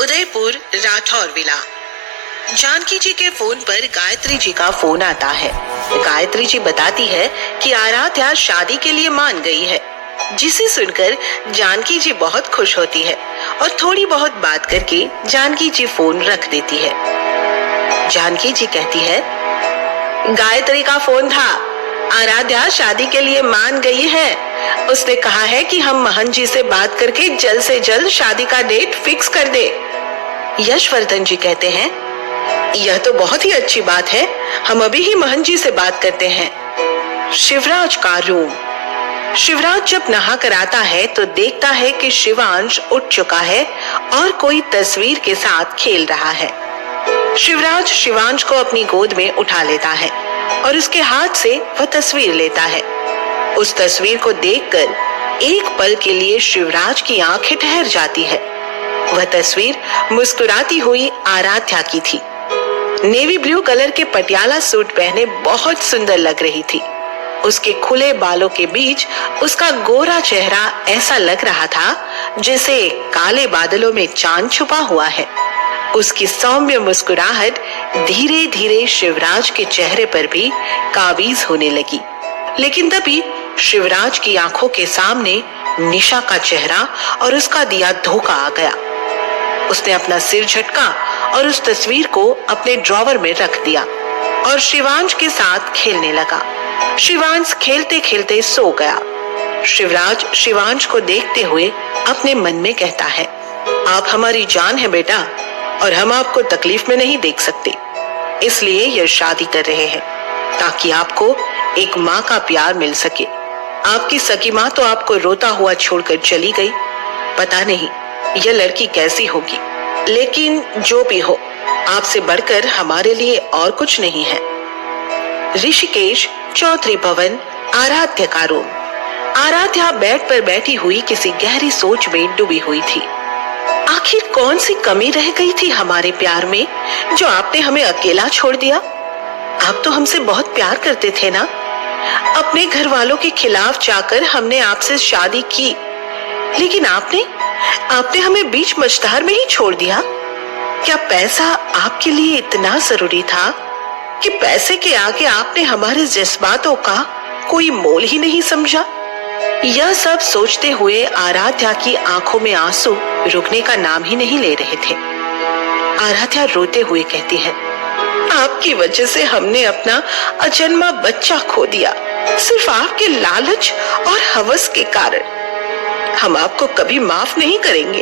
Udaipur Rathore villa. Janaki जी के phone पर गायत्री जी का फोन आता है। गायत्री जी बताती है कि आराध्या शादी के लिए मान गई है, जिसे सुनकर जानकी जी बहुत खुश होती है और थोड़ी बहुत बात करके जानकी जी फोन रख देती है। जानकी जी कहती है, गायत्री का फोन था, आराध्या शादी के लिए मान गई है। उसने कहा है कि हम महंत जी से बात करके जल्द से जल्द शादी का डेट फिक्स कर दे। यशवर्धन जी कहते हैं, यह तो बहुत ही अच्छी बात है, हम अभी ही महंत जी से बात करते हैं। शिवराज का रूम। शिवराज जब नहा कर आता है तो देखता है कि शिवांश उठ चुका है और कोई तस्वीर के साथ खेल रहा है। शिवराज शिवांश को अपनी गोद में उठा लेता है और उसके हाथ से वह तस्वीर लेता है। उस तस्वीर को देखकर एक पल के लिए शिवराज की आंखें ठहर जाती है। वह तस्वीर मुस्कुराती हुई आराध्या की थी। नेवी ब्लू कलर के पटियाला सूट पहने बहुत सुंदर लग रही थी। उसके खुले बालों के बीच उसका गोरा चेहरा ऐसा लग रहा था जैसे काले बादलों में चांद छुपा हुआ है। उसकी सौम्य मुस्कुराहट धीरे धीरे शिवराज के चेहरे पर भी काबीज होने लगी। लेकिन तभी शिवराज की आंखों के सामने निशा का चेहरा और उसका दिया धोखा आ गया। उसने अपना सिर झटका और उस तस्वीर को अपने ड्रॉवर में रख दिया और शिवांश के साथ खेलने लगा। शिवांश खेलते खेलते सो गया। शिवराज शिवांश को देखते हुए अपने मन में कहता है, आप हमारी जान है बेटा, और हम आपको तकलीफ में नहीं देख सकते, इसलिए यह शादी कर रहे हैं ताकि आपको एक माँ का प्यार मिल सके। आपकी सगी माँ तो आपको रोता हुआ छोड़कर चली गई। पता नहीं यह लड़की कैसी होगी, लेकिन जो भी हो, आपसे बढ़कर हमारे लिए और कुछ नहीं है। ऋषिकेश, चौधरी भवन, आराध्या का रूम। आराध्या बेड पर बैठी हुई किसी गहरी सोच में डूबी हुई थी। आखिर कौन सी कमी रह गई थी हमारे प्यार में जो आपने हमें अकेला छोड़ दिया? आप तो हमसे बहुत प्यार करते थे ना। अपने घर वालों के खिलाफ जाकर हमने आपसे शादी की, लेकिन आपने हमें बीच मझधार में ही छोड़ दिया। क्या पैसा आपके लिए इतना जरूरी था कि पैसे के आगे आपने हमारे जज्बातों का कोई मोल ही नहीं समझा? यह सब सोचते हुए आराध्या की आंखों में आंसू रुकने का नाम ही नहीं ले रहे थे। आराध्या रोते हुए कहती है, आपकी वजह से हमने अपना अजन्मा बच्चा खो दिया, सिर्फ आपके लालच और हवस के कारण। हम आपको कभी माफ नहीं करेंगे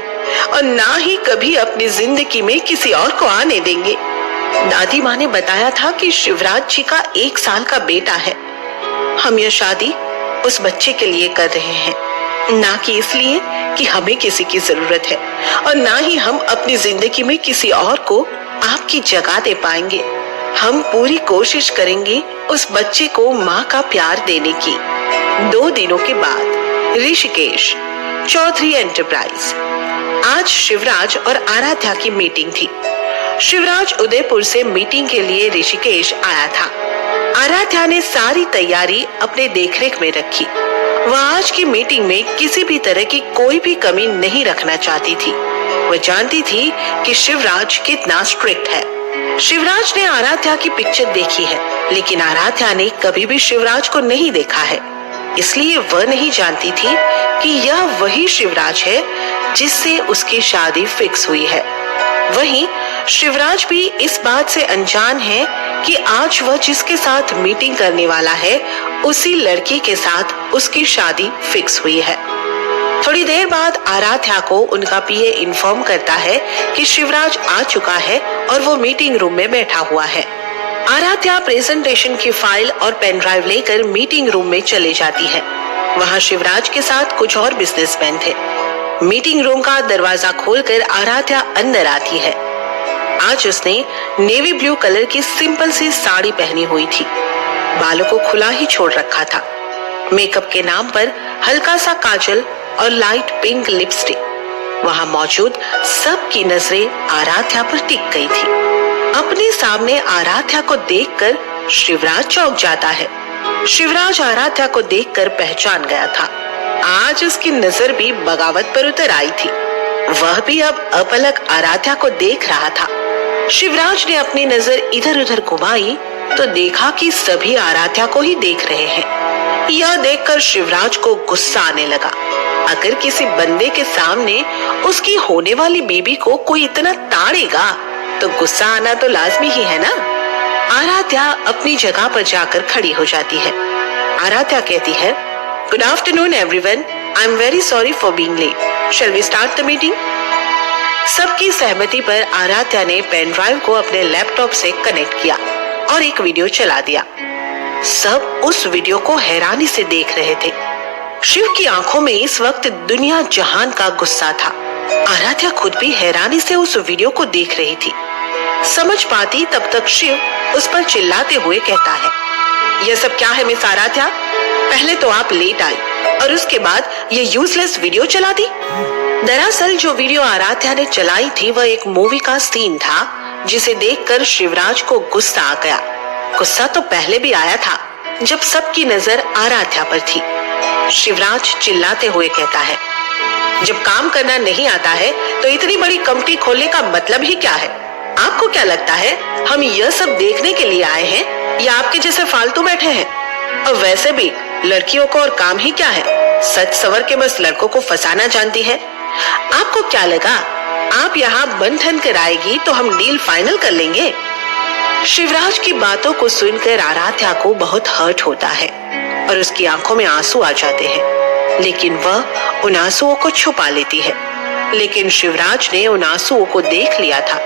और ना ही कभी अपनी जिंदगी में किसी और को आने देंगे। दादी माँ ने बताया था कि शिवराज जी का 1 साल का बेटा है। हम यह शादी उस बच्चे के लिए कर रहे हैं, ना कि इसलिए कि हमें किसी की जरूरत है, और ना ही हम अपनी जिंदगी में किसी और को आपकी जगह दे पाएंगे। हम पूरी कोशिश करेंगे उस बच्चे को माँ का प्यार देने की। 2 दिनों के बाद ऋषिकेश, चौधरी एंटरप्राइज। आज शिवराज और आराध्या की मीटिंग थी। शिवराज उदयपुर से मीटिंग के लिए ऋषिकेश आया था। आराध्या ने सारी तैयारी अपने देखरेख में रखी। वह आज की मीटिंग में किसी भी तरह की कोई भी कमी नहीं रखना चाहती थी। वह जानती थी कि शिवराज कितना स्ट्रिक्ट है। शिवराज ने आराध्या की पिक्चर देखी है, लेकिन आराध्या ने कभी भी शिवराज को नहीं देखा है, इसलिए वह नहीं जानती थी कि यह वही शिवराज है जिससे उसकी शादी फिक्स हुई है। वहीं शिवराज भी इस बात से अनजान है कि आज वह जिसके साथ मीटिंग करने वाला है उसी लड़की के साथ उसकी शादी फिक्स हुई है। थोड़ी देर बाद आराध्या को उनका पीए इन्फॉर्म करता है कि शिवराज आ चुका है और वो मीटिंग रूम में बैठा हुआ है। आराध्या प्रेजेंटेशन की फाइल और पेन ड्राइव लेकर मीटिंग रूम में चले जाती है। वहाँ शिवराज के साथ कुछ और बिजनेसमैन थे। मीटिंग रूम का दरवाजा खोलकर आराध्या अंदर आती है। आज उसने नेवी ब्लू कलर की सिंपल सी साड़ी पहनी हुई थी। बालों को खुला ही छोड़ रखा था। मेकअप के नाम पर हल्का सा काजल और लाइट पिंक लिपस्टिक। वहाँ मौजूद सबकी नजरें आराध्या पर टिक गई थी। अपने सामने आराध्या को देखकर शिवराज चौंक जाता है। शिवराज आराध्या को देखकर पहचान गया था। आज उसकी नजर भी बगावत पर उतर आई थी। वह भी अब अपलक आराध्या को देख रहा था। शिवराज ने अपनी नजर इधर उधर घुमाई तो देखा कि सभी आराध्या को ही देख रहे हैं। यह देखकर शिवराज को गुस्सा आने लगा। अगर किसी बंदे के सामने उसकी होने वाली बीबी को कोई इतना ताड़ेगा तो गुस्सा आना तो लाजमी ही है ना। आराध्या अपनी जगह पर जाकर खड़ी हो जाती है। आराध्या कहती है, good afternoon everyone, I am very sorry for being late, shall we start the meeting. सबकी सहमति पर आराध्या ने पेन ड्राइव को अपने लैपटॉप से कनेक्ट किया और एक वीडियो चला दिया। सब उस वीडियो को हैरानी से देख रहे थे। शिव की आंखों में इस वक्त दुनिया जहान का गुस्सा था। आराध्या खुद भी हैरानी से उस वीडियो को देख रही थी। समझ पाती तब तक शिव उस पर चिल्लाते हुए कहता है, यह सब क्या है मिस आराध्या? पहले तो आप लेट आई और उसके बाद ये यूजलेस वीडियो चला दी। दरअसल जो वीडियो आराध्या ने चलाई थी वह एक मूवी का सीन था जिसे देखकर शिवराज को गुस्सा आ गया। गुस्सा तो पहले भी आया था जब सबकी नजर आराध्या पर थी। शिवराज चिल्लाते हुए कहता है, जब काम करना नहीं आता है तो इतनी बड़ी कंपनी खोलने का मतलब ही क्या है? आपको क्या लगता है हम यह सब देखने के लिए आए हैं या आपके जैसे फालतू बैठे हैं? और वैसे भी लड़कियों को और काम ही क्या है? सच सवर के बस लड़कों को फंसाना जानती है। आपको क्या लगा आप यहाँ बन ठन कर आएगी तो हम डील फाइनल कर लेंगे? शिवराज की बातों को सुनकर आराध्या को बहुत हर्ट होता है और उसकी आंखों में आंसू आ जाते हैं, लेकिन वह उन आंसुओं को छुपा लेती है। लेकिन शिवराज ने उन आंसुओं को देख लिया था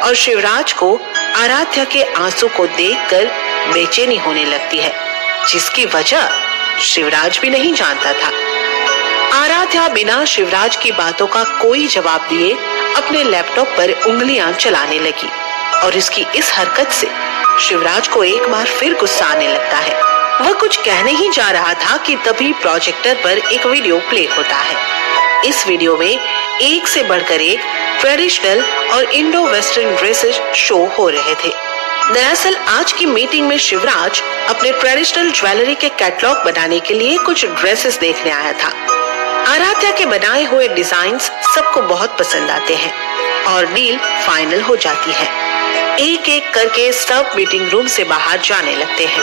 और शिवराज को आराध्या के आंसू को देखकर बेचैनी होने लगती है, जिसकी वजह शिवराज भी नहीं जानता था। आराध्या बिना शिवराज की बातों का कोई जवाब दिए अपने लैपटॉप पर उंगलियां चलाने लगी और इसकी इस हरकत से शिवराज को एक बार फिर गुस्सा आने लगता है। वह कुछ कहने ही जा रहा था कि तभी प्रोजेक्टर पर एक वीडियो प्ले होता है। इस वीडियो में एक से बढ़कर एक ट्रेडिशनल और इंडो वेस्टर्न ड्रेसेस शो हो रहे थे। दरअसल आज की मीटिंग में शिवराज अपने ट्रेडिशनल ज्वेलरी के कैटलॉग बनाने के लिए कुछ ड्रेसेस देखने आया था। आराध्या के बनाए हुए डिजाइन्स सबको बहुत पसंद आते हैं और डील फाइनल हो जाती है। एक एक करके सब मीटिंग रूम से बाहर जाने लगते हैं।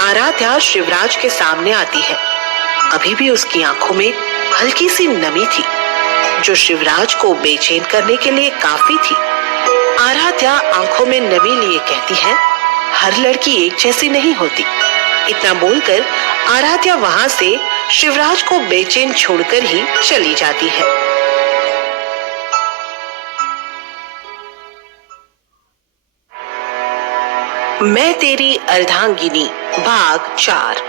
आराध्या शिवराज के सामने आती है। अभी भी उसकी आंखों में हल्की सी नमी थी जो शिवराज को बेचैन करने के लिए काफी थी। आराध्या आंखों में नमी लिए कहती है, हर लड़की एक जैसी नहीं होती। इतना बोलकर आराध्या वहां से शिवराज को बेचैन छोड़कर ही चली जाती है। मैं तेरी अर्धांगिनी भाग 4,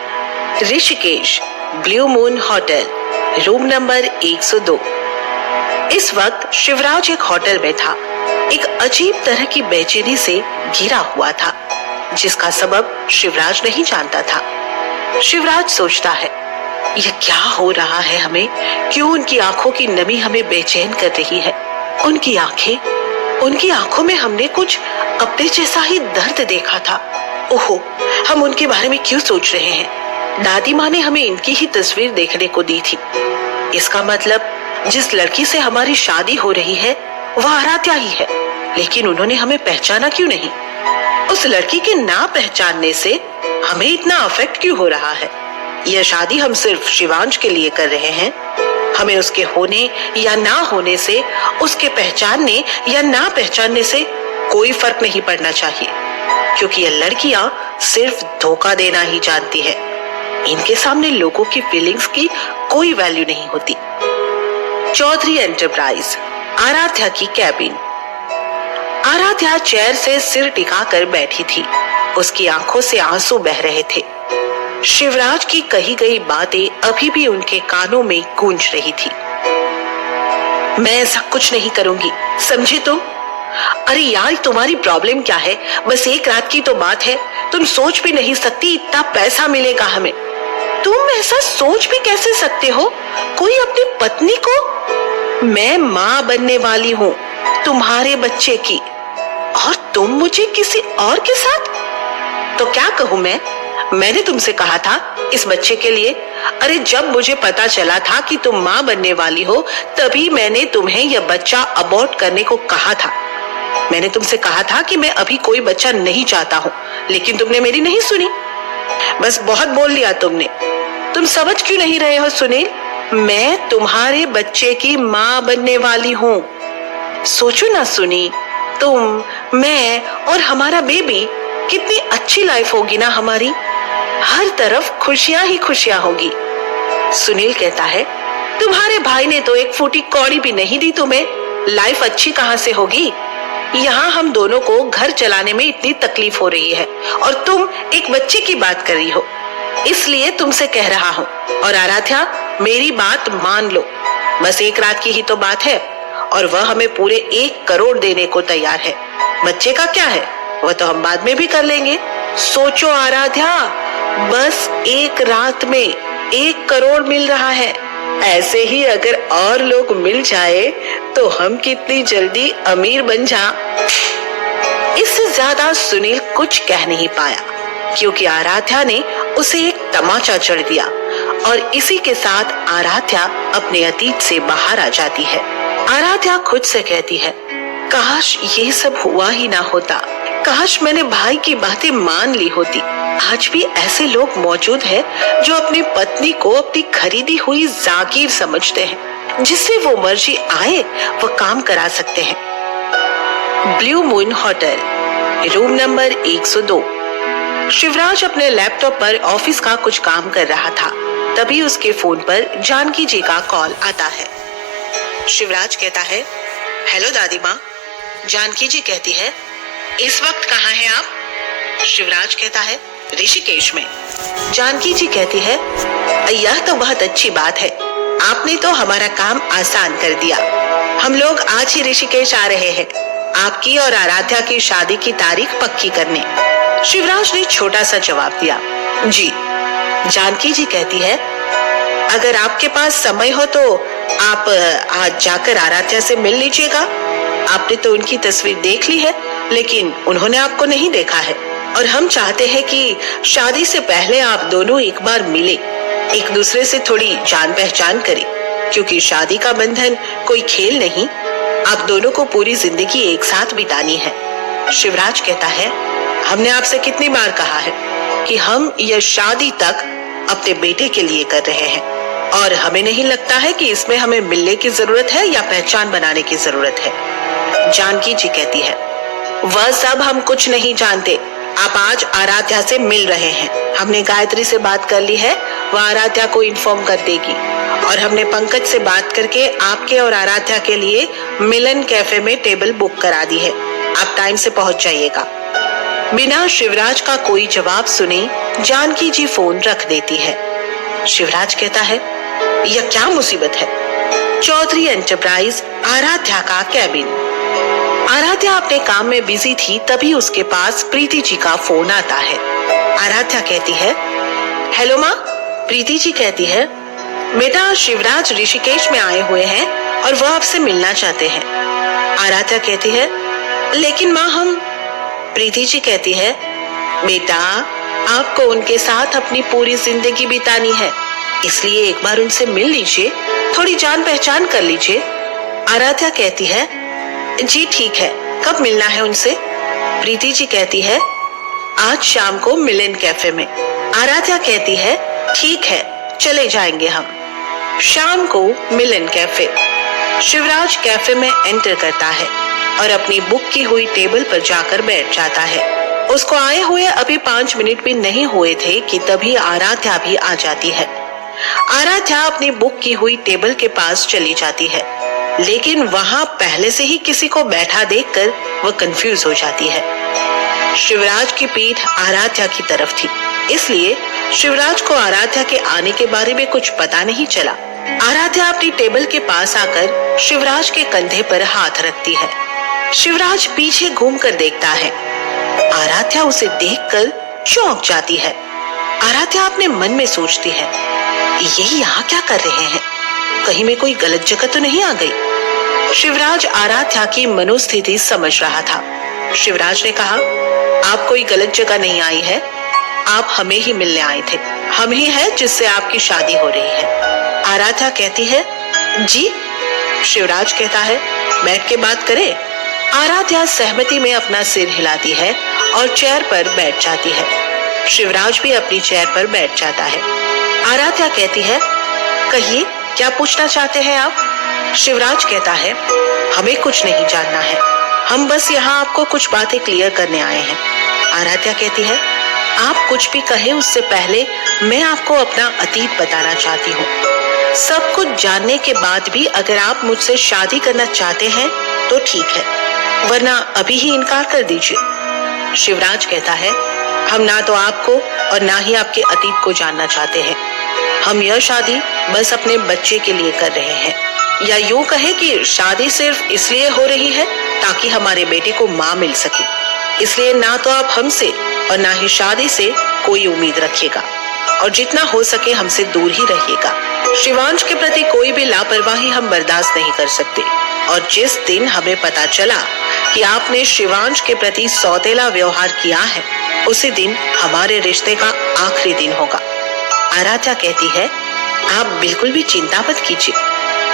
Rishikesh, blue moon hotel, room number 102। इस वक्त शिवराज एक होटल में था। एक अजीब तरह की बेचैनी से घिरा हुआ था जिसका सबब शिवराज नहीं जानता था। शिवराज सोचता है, यह क्या हो रहा है हमें? क्यों उनकी आंखों की नमी हमें बेचैन कर रही है? उनकी आंखों में हमने कुछ अपने जैसा ही दर्द देखा था। ओहो, हम उनके बारे में क्यों सोच रहे हैं? दादी माँ ने हमें इनकी ही तस्वीर देखने को दी थी। इसका मतलब जिस लड़की से हमारी शादी हो रही है वह आराध्या ही है, लेकिन उन्होंने हमें पहचाना क्यों नहीं? उस लड़की के ना पहचानने से हमें इतना अफेक्ट क्यों हो रहा है? यह शादी हम सिर्फ शिवांश के लिए कर रहे हैं। हमें उसके होने या ना होने से, उसके पहचानने या ना पहचानने से कोई फर्क नहीं पड़ना चाहिए, क्योंकि यह लड़कियां सिर्फ धोखा देना ही जानती है। इनके सामने लोगों की फीलिंग्स की कोई वैल्यू नहीं होती। चौधरी एंटरप्राइज, आराध्या की कैबिन। आराध्या चेयर से सिर टिकाकर बैठी थी। उसकी आंखों से आंसू बह रहे थे। शिवराज की कही गई बातें अभी भी उनके कानों में गूंज रही थी। मैं ऐसा कुछ नहीं करूंगी, समझे तुम? अरे यार, तुम्हारी प्रॉब्लम क्या है? बस एक रात की तो बात है। तुम सोच भी नहीं सकती इतना पैसा मिलेगा हमें। तुम ऐसा सोच भी कैसे सकते हो? कोई अपनी पत्नी को? मैं माँ बनने वाली हूँ तुम्हारे बच्चे की, और तुम मुझे किसी और के साथ? तो क्या कहूँ मैं? मैंने तुमसे कहा था इस बच्चे के लिए। अरे जब मुझे पता चला था कि तुम माँ बनने वाली हो तभी मैंने तुम्हें यह बच्चा अबॉर्ट करने को कहा था। मैंने तुमसे कहा था कि मैं अभी कोई बच्चा नहीं चाहता हूँ, लेकिन तुमने मेरी नहीं सुनी। बस बहुत बोल लिया तुमने। तुम समझ क्यों नहीं रहे हो सुनील? मैं तुम्हारे बच्चे की माँ बनने वाली हूँ। सोचो ना सुनी, तुम, मैं और हमारा बेबी, कितनी अच्छी लाइफ होगी ना हमारी। हर तरफ खुशियां ही खुशियां होगी। सुनील कहता है, तुम्हारे भाई ने तो एक फूटी कौड़ी भी नहीं दी तुम्हें, लाइफ अच्छी कहाँ से होगी? यहाँ हम दोनों को घर चलाने में इतनी तकलीफ हो रही है और तुम एक बच्चे की बात कर रही हो, इसलिए तुमसे कह रहा हूँ। और आराध्या, मेरी बात मान लो, बस एक रात की ही तो बात है और वह हमें पूरे 1 करोड़ देने को तैयार है। बच्चे का क्या है, वह तो हम बाद में भी कर लेंगे। सोचो आराध्या, बस एक रात में 1 करोड़ मिल रहा है। ऐसे ही अगर और लोग मिल जाए तो हम कितनी जल्दी अमीर बन जा। इससे ज्यादा सुनील कुछ कह नहीं पाया क्योंकि आराध्या ने उसे एक तमाचा जड़ दिया और इसी के साथ आराध्या अपने अतीत से बाहर आ जाती है। आराध्या खुद से कहती है, काश ये सब हुआ ही ना होता, काश मैंने भाई की बातें मान ली होती। आज भी ऐसे लोग मौजूद हैं जो अपनी पत्नी को अपनी खरीदी हुई जागीर समझते हैं, जिससे वो मर्जी आए वो काम करा सकते हैं। Blue moon hotel, room number 102। Shivraj अपने लैपटॉप पर ऑफिस का कुछ काम कर रहा था, तभी उसके फोन पर जानकी जी का कॉल आता है। शिवराज कहता है, हेलो दादी माँ। जानकी जी कहती है, इस वक्त कहाँ हैं आप? शिवराज कहता है, ऋषिकेश में। जानकी जी कहती है, यह तो बहुत अच्छी बात है, आपने तो हमारा काम आसान कर दिया। हम लोग आज ही ऋषिकेश आ रहे हैं, आपकी और आराध्या की शादी की तारीख पक्की करने। शिवराज ने छोटा सा जवाब दिया, जी। जानकी जी कहती है, अगर आपके पास समय हो तो आप आज जाकर आराध्या से मिल लीजिएगा। आपने तो उनकी तस्वीर देख ली है, लेकिन उन्होंने आपको नहीं देखा है और हम चाहते हैं कि शादी से पहले आप दोनों एक बार मिले, एक दूसरे से थोड़ी जान पहचान करें, क्योंकि शादी का बंधन कोई खेल नहीं, आप दोनों को पूरी जिंदगी एक साथ बितानी है। शिवराज कहता है, हमने आपसे कितनी बार कहा है कि हम यह शादी तक अपने बेटे के लिए कर रहे हैं और हमें नहीं लगता है कि इसमें हमें मिलने की जरूरत है या पहचान बनाने की जरूरत है। जानकी जी कहती है, वह सब हम कुछ नहीं जानते, आप आज आराध्या से मिल रहे हैं। हमने गायत्री से बात कर ली है, वह आराध्या को इन्फॉर्म कर देगी और हमने पंकज से बात करके आपके और आराध्या के लिए मिलन कैफे में टेबल बुक करा दी है। आप टाइम से पहुंच जाइएगा। बिना शिवराज का कोई जवाब सुने जानकी जी फोन रख देती है। शिवराज कहता है, यह क्या मुसीबत है? चौधरी एंटरप्राइज, आराध्या का कैबिन। आराध्या अपने काम में बिजी थी, तभी उसके पास प्रीति जी का फोन आता है। आराध्या कहती है, हेलो माँ। प्रीति जी कहती है, बेटा शिवराज ऋषिकेश में आए हुए हैं और वह आपसे मिलना चाहते हैं। आराध्या कहती है, लेकिन माँ हम। प्रीति जी कहती है, बेटा आपको उनके साथ अपनी पूरी जिंदगी बितानी है, इसलिए एक बार उनसे मिल लीजिए, थोड़ी जान पहचान कर लीजिए। आराध्या कहती है, जी ठीक है, कब मिलना है उनसे? प्रीति जी कहती है, आज शाम को मिलन कैफे में। आराध्या कहती है, ठीक है, चले जाएंगे हम। शाम को मिलन कैफे। शिवराज कैफे में एंटर करता है और अपनी बुक की हुई टेबल पर जाकर बैठ जाता है। उसको आए हुए अभी 5 मिनट भी नहीं हुए थे कि तभी आराध्या भी आ जाती है। आराध्या अपनी बुक की हुई टेबल के पास चली जाती है, लेकिन वहां पहले से ही किसी को बैठा देखकर वह कंफ्यूज हो जाती है। शिवराज की पीठ आराध्या की तरफ थी, इसलिए शिवराज को आराध्या के आने के बारे में कुछ पता नहीं चला। आराध्या अपनी टेबल के पास आकर शिवराज के कंधे पर हाथ रखती है। शिवराज पीछे घूमकर देखता है। आराध्या उसे देखकर चौंक जाती है। आराध्या अपने मन में सोचती है, ये यहाँ क्या कर रहे हैं? कहीं मैं कोई गलत जगह तो नहीं आ गई? शिवराज आराध्या की मनोस्थिति समझ रहा था। शिवराज ने कहा, आप कोई गलत जगह नहीं आई है, आप हमें ही मिलने आए थे। हम ही है जिससे आपकी शादी हो रही है। आराध्या कहती है, जी। शिवराज कहता है, बैठ के बात करें। आराध्या सहमति में अपना सिर हिलाती है और चेयर पर बैठ जाती है। शिवराज भी अपनी चेयर पर बैठ जाता है। आराध्या कहती है, कहिए, क्या पूछना चाहते हैं आप? शिवराज कहता है, हमें कुछ नहीं जानना है, हम बस यहाँ आपको कुछ बातें क्लियर करने आए हैं। आराध्या कहती है, आप कुछ भी कहे उससे पहले मैं आपको अपना अतीत बताना चाहती हूँ। सब कुछ जानने के बाद भी अगर आप मुझसे शादी करना चाहते हैं तो ठीक है, वरना अभी ही इनकार कर दीजिए। शिवराज कहता है, हम ना तो आपको और ना ही आपके अतीत को जानना चाहते हैं। हम यह शादी बस अपने बच्चे के लिए कर रहे हैं, या यूं कहें कि शादी सिर्फ इसलिए हो रही है ताकि हमारे बेटे को माँ मिल सके। इसलिए ना तो आप हमसे और ना ही शादी से कोई उम्मीद रखिएगा, और जितना हो सके हमसे दूर ही रहिएगा। शिवांश के प्रति कोई भी लापरवाही हम बर्दाश्त नहीं कर सकते, और जिस दिन हमें पता चला कि आपने शिवांश के प्रति सौतेला व्यवहार किया है, उसी दिन हमारे रिश्ते का आखिरी दिन होगा। आराध्या कहती है, आप बिल्कुल भी चिंता मत कीजिए,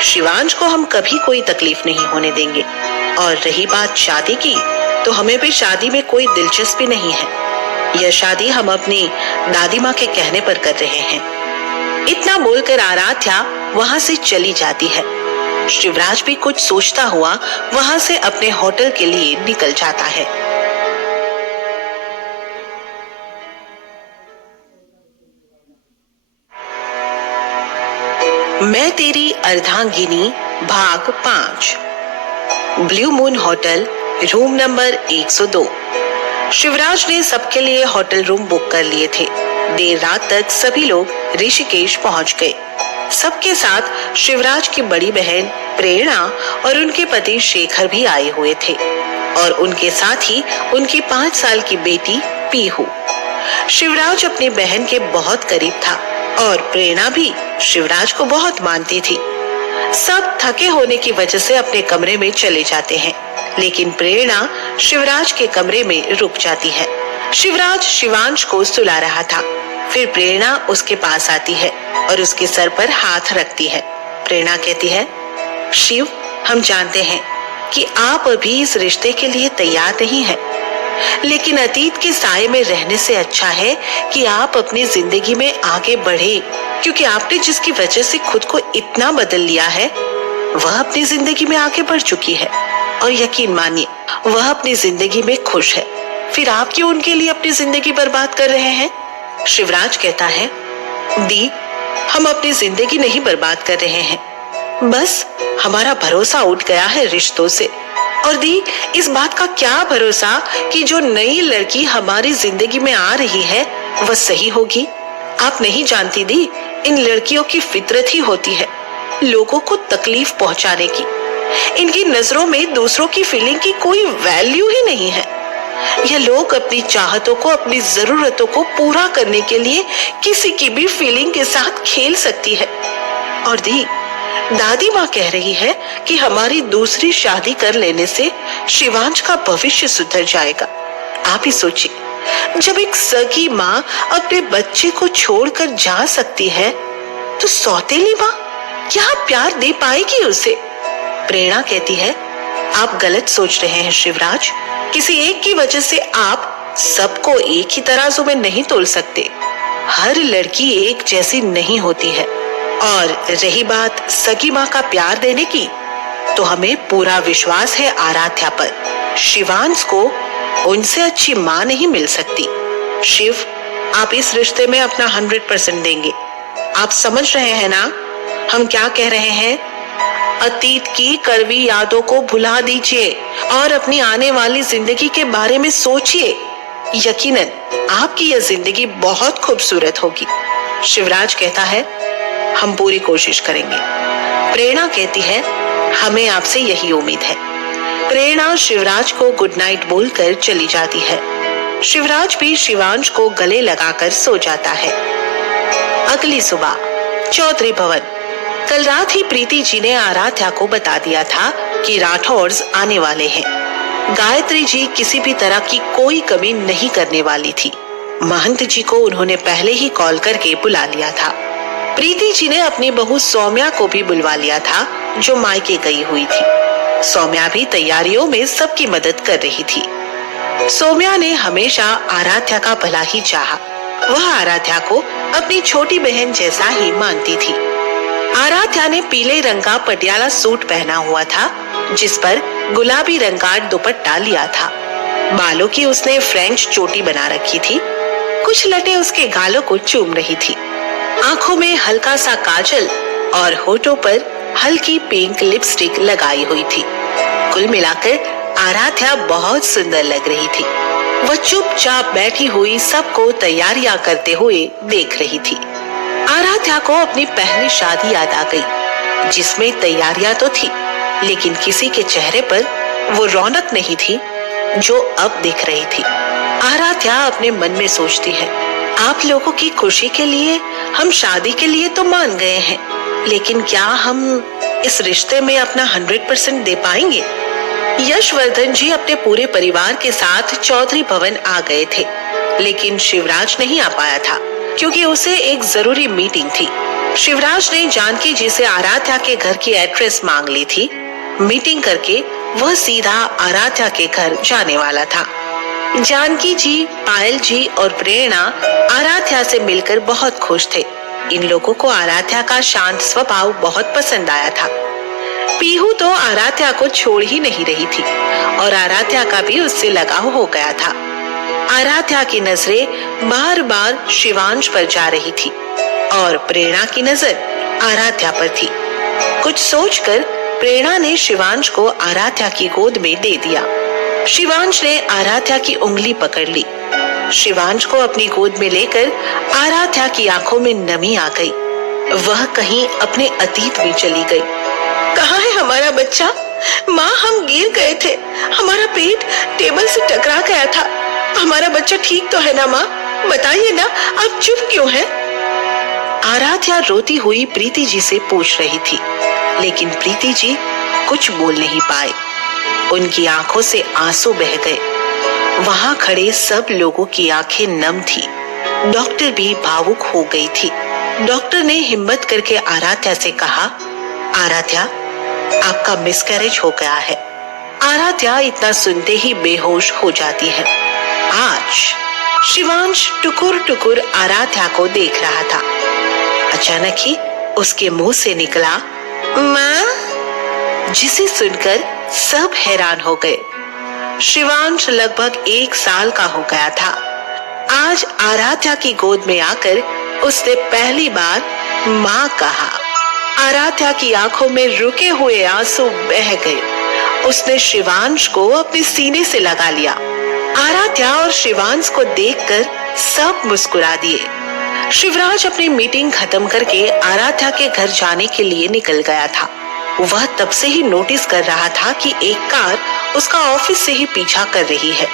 शिवांश को हम कभी कोई तकलीफ नहीं होने देंगे। और रही बात शादी की, तो हमें भी शादी में कोई दिलचस्पी नहीं है। यह शादी हम अपनी दादी माँ के कहने पर कर रहे हैं। इतना बोलकर आराध्या वहाँ से चली जाती है। शिवराज भी कुछ सोचता हुआ वहाँ से अपने होटल के लिए निकल जाता है। मैं तेरी अर्धांगिनी भाग 5। Blue moon hotel, room number 102। Shivraj ने सबके लिए होटल रूम बुक कर लिए थे। देर रात तक सभी लोग ऋषिकेश पहुंच गए। सबके साथ शिवराज की बड़ी बहन प्रेरणा और उनके पति शेखर भी आए हुए थे, और उनके साथ ही उनकी 5 साल की बेटी पीहू। शिवराज अपनी बहन के बहुत करीब था, और प्रेरणा भी शिवराज को बहुत मानती थी। सब थके होने की वजह से अपने कमरे में चले जाते हैं, लेकिन प्रेरणा शिवराज के कमरे में रुक जाती है। शिवराज शिवांश को सुला रहा था। फिर प्रेरणा उसके पास आती है और उसके सर पर हाथ रखती है। प्रेरणा कहती है, शिव, हम जानते हैं कि आप अभी इस रिश्ते के लिए तैयार नहीं हैं, लेकिन अतीत के साए में रहने से अच्छा है कि आप अपनी जिंदगी में आगे बढ़े, क्योंकि आपने जिसकी वजह से खुद को इतना बदल लिया है, वह अपनी जिंदगी में आगे बढ़ चुकी है, और यकीन मानिए वह अपनी जिंदगी में खुश है। फिर आप क्यों उनके लिए अपनी जिंदगी बर्बाद कर रहे हैं? शिवराज कहता है, दी, हम अपनी जिंदगी नहीं बर्बाद कर रहे हैं, बस हमारा भरोसा उठ गया है रिश्तों से। और दी, इस बात का क्या भरोसा कि जो नई लड़की हमारी जिंदगी में आ रही है वह सही होगी? आप नहीं जानती दी, इन लड़कियों की फितरत ही होती है लोगों को तकलीफ पहुंचाने की। इनकी नजरों में दूसरों की फीलिंग की कोई वैल्यू ही नहीं है। यह लोग अपनी चाहतों को, अपनी जरूरतों को पूरा करने के लिए किसी की भी फीलिंग के साथ खेल सकती है। और दी, दादी माँ कह रही है कि हमारी दूसरी शादी कर लेने से शिवांश का भविष्य सुधर जाएगा। आप ही सोचिए, जब एक सगी माँ अपने बच्चे को छोड़कर जा सकती है, तो सौतेली माँ क्या प्यार दे पाएगी उसे? प्रेरणा कहती है, आप गलत सोच रहे हैं शिवराज। किसी एक की वजह से आप सबको एक ही तराजू में नहीं तोल सकते। हर लड़की एक जैसी नहीं होती है। और रही बात सगी माँ का प्यार देने की, तो हमें पूरा विश्वास है आराध्या पर। शिवांश को उनसे अच्छी माँ नहीं मिल सकती। शिव, आप इस रिश्ते में अपना 100% देंगे। आप समझ रहे हैं ना हम क्या कह रहे हैं? अतीत की कड़वी यादों को भुला दीजिए और अपनी आने वाली जिंदगी के बारे में सोचिए। यकीनन आपकी यह जिंदगी बहुत खूबसूरत होगी। शिवराज कहता है, हम पूरी कोशिश करेंगे। प्रेरणा कहती है, हमें आपसे यही उम्मीद है। प्रेरणा शिवराज को गुड नाइट बोलकर चली जाती है। शिवराज भी शिवांश को गले लगाकर सो जाता है। अगली सुबह चौधरी भवन। कल रात ही प्रीति जी ने आराध्या को बता दिया था कि राठौर्स आने वाले हैं। गायत्री जी किसी भी तरह की कोई कमी नहीं करने वाली थी। महंत जी को उन्होंने पहले ही कॉल करके बुला लिया था। प्रीति जी ने अपनी बहू सौम्या को भी बुलवा लिया था, जो मायके गई हुई थी। सौम्या भी तैयारियों में सबकी मदद कर रही थी। सौम्या ने हमेशा आराध्या का भला ही चाहा। वह आराध्या को अपनी छोटी बहन जैसा ही मानती थी। आराध्या ने पीले रंग का पटियाला सूट पहना हुआ था, जिस पर गुलाबी रंग का दुपट्टा लिया था। बालों की उसने फ्रेंच चोटी बना रखी थी। कुछ लटें उसके गालों को चूम रही थी। आंखों में हल्का सा काजल और होठों पर हल्की पिंक लिपस्टिक लगाई हुई थी। कुल मिलाकर आराध्या बहुत सुंदर लग रही थी। वह चुपचाप बैठी हुई सबको तैयारियां करते हुए देख रही थी। आराध्या को अपनी पहली शादी याद आ गई, जिसमें तैयारियां तो थी, लेकिन किसी के चेहरे पर वो रौनक नहीं थी जो अब दिख रही थी। आराध्या अपने मन में सोचती है, आप लोगों की खुशी के लिए हम शादी के लिए तो मान गए हैं, लेकिन क्या हम इस रिश्ते में अपना 100% दे पाएंगे? यशवर्धन जी अपने पूरे परिवार के साथ चौधरी भवन आ गए थे, लेकिन शिवराज नहीं आ पाया था, क्योंकि उसे एक जरूरी मीटिंग थी। शिवराज ने जानकी जी से आराध्या के घर की एड्रेस मांग ली थी। मीटिंग करके वह सीधा आराध्या के घर जाने वाला था। जानकी जी, पायल जी और प्रेरणा आराध्या से मिलकर बहुत खुश थे। इन लोगों को आराध्या का शांत स्वभाव बहुत पसंद आया था। पीहू तो आराध्या को छोड़ ही नहीं रही थी और आराध्या का भी उससे लगाव हो गया था। आराध्या की नजरें बार बार शिवांश पर जा रही थी और प्रेरणा की नजर आराध्या पर थी। कुछ सोचकर प्रेरणा ने शिवांश को आराध्या की गोद में दे दिया। शिवांश ने आराध्या की उंगली पकड़ ली। शिवांश को अपनी गोद में लेकर आराध्या की आंखों में नमी आ गई। वह कहीं अपने अतीत में चली गई। कहाँ है हमारा बच्चा? माँ, हम गिर गए थे, हमारा पेट टेबल से टकरा गया था। हमारा बच्चा ठीक तो है ना माँ? बताइए ना, आप चुप क्यों हैं? आराध्या रोती हुई प्रीति जी से पूछ रही थी, लेकिन प्रीति जी कुछ बोल नहीं पाए। उनकी आंखों से आंसू बह गए। वहां खड़े सब लोगों की आंखें नम थी। डॉक्टर भी भावुक हो गई थी। डॉक्टर ने हिम्मत करके आराध्या से कहा, आराध्या, आपका मिसकैरेज हो गया है। आराध्या इतना सुनते ही बेहोश हो जाती है। आज शिवांश टुकुर टुकुर आराध्या को देख रहा था। अचानक ही उसके मुंह से निकला, माँ, जिसे सुनकर सब हैरान हो गए। शिवांश लगभग 1 साल का हो गया था। आज आराध्या की गोद में आकर उसने पहली बार माँ कहा। आराध्या की आंखों में रुके हुए आंसू बह गए। उसने शिवांश को अपने सीने से लगा लिया। आराध्या और शिवांश को देखकर सब मुस्कुरा दिए। शिवराज अपनी मीटिंग खत्म करके आराध्या के घर जाने के लिए निकल गया था। वह तब से ही नोटिस कर रहा था कि एक कार उसका ऑफिस से ही पीछा कर रही है।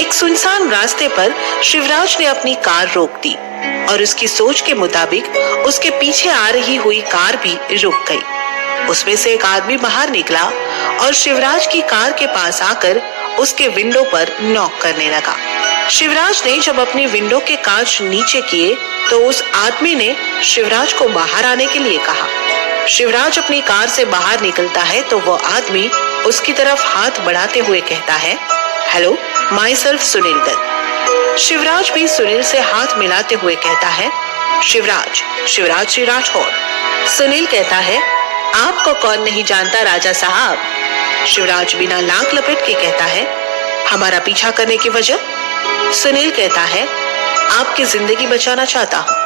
एक सुनसान रास्ते पर शिवराज ने अपनी कार रोक दी और उसकी सोच के मुताबिक उसके पीछे आ रही हुई कार भी रुक गई। उसमें से एक आदमी बाहर निकला और शिवराज की कार के पास आकर उसके विंडो पर नॉक करने लगा। शिवराज ने जब अपनी विंडो के कांच नीचे किए तो उस आदमी ने शिवराज को बाहर आने के लिए कहा। शिवराज अपनी कार से बाहर निकलता है तो वो आदमी उसकी तरफ हाथ बढ़ाते हुए कहता है, hello, myself Sunil Dutt. Shivraj भी सुनील से हाथ मिलाते हुए कहता है, शिवराज श्री राठौर। सुनील कहता है, आपको कौन नहीं जानता राजा साहब। शिवराज बिना नाक लपेट के कहता है, हमारा पीछा करने की वजह। सुनील कहता है, आपकी जिंदगी बचाना चाहता हूँ।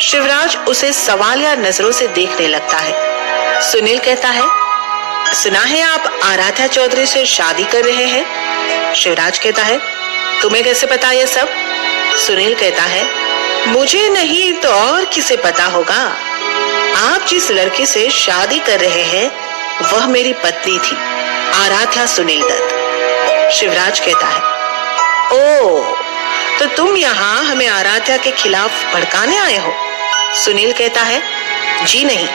शिवराज उसे सवालिया नजरों से देखने लगता है। सुनील कहता है, सुना है आप आराध्या चौधरी से शादी कर रहे हैं। शिवराज कहता है, तुम्हें कैसे पता ये सब? सुनील कहता है, मुझे नहीं तो और किसे पता होगा। आप जिस लड़के से शादी कर रहे हैं वह मेरी पत्नी थी, आराध्या सुनील दत्त। शिवराज कहता है, ओह, तो तुम यहाँ हमें आराध्या के खिलाफ भड़काने आए हो? सुनील कहता है, जी नहीं,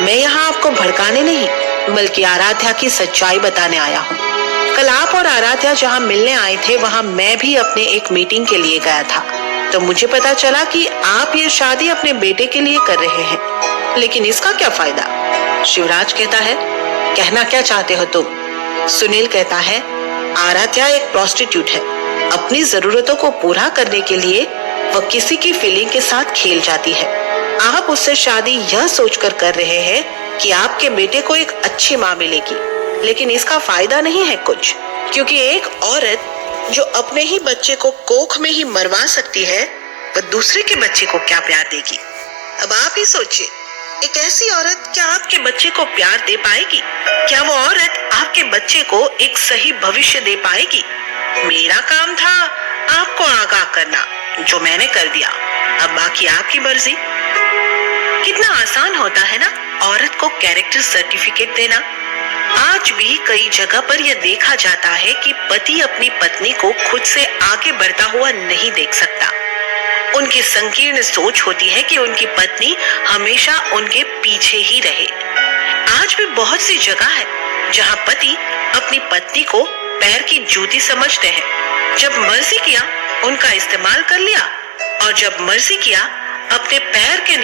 मैं यहाँ आपको भड़काने नहीं बल्कि आराध्या की सच्चाई बताने आया हूँ। कल आप और आराध्या जहाँ मिलने आए थे वहाँ मैं भी अपने एक मीटिंग के लिए गया था। तो मुझे पता चला कि आप ये शादी अपने बेटे के लिए कर रहे हैं, लेकिन इसका क्या फायदा? शिवराज कहता है, कहना क्या चाहते हो तुम? सुनील कहता है, आराध्या एक प्रोस्टिट्यूट है। अपनी जरूरतों को पूरा करने के लिए वह किसी की फीलिंग के साथ खेल जाती है। आप उससे शादी यह सोचकर कर रहे हैं कि आपके बेटे को एक अच्छी माँ मिलेगी, लेकिन इसका फायदा नहीं है कुछ, क्योंकि एक औरत जो अपने ही बच्चे को कोख में ही मरवा सकती है, वह दूसरे के बच्चे को क्या प्यार देगी? अब आप ही सोचिए, एक ऐसी औरत क्या आपके बच्चे को प्यार दे पाएगी? क्या वो औरत आपके बच्चे को एक सही भविष्य दे पाएगी? मेरा काम था आपको आगाह करना, जो मैंने कर दिया। अब बाकी आपकी मर्जी। कितना आसान होता है ना औरत को कैरेक्टर सर्टिफिकेट देना। आज भी कई जगह पर यह देखा जाता है कि पति अपनी पत्नी को खुद से आगे बढ़ता हुआ नहीं देख सकता। उनकी संकीर्ण सोच होती है कि उनकी पत्नी हमेशा उनके पीछे ही रहे। आज भी बहुत सी जगह है जहां पति अपनी पत्नी को पैर की जूती समझते हैं। जब मर्जी किया उनका इस्तेमाल कर लिया, और जब मर्जी किया अपने पैर के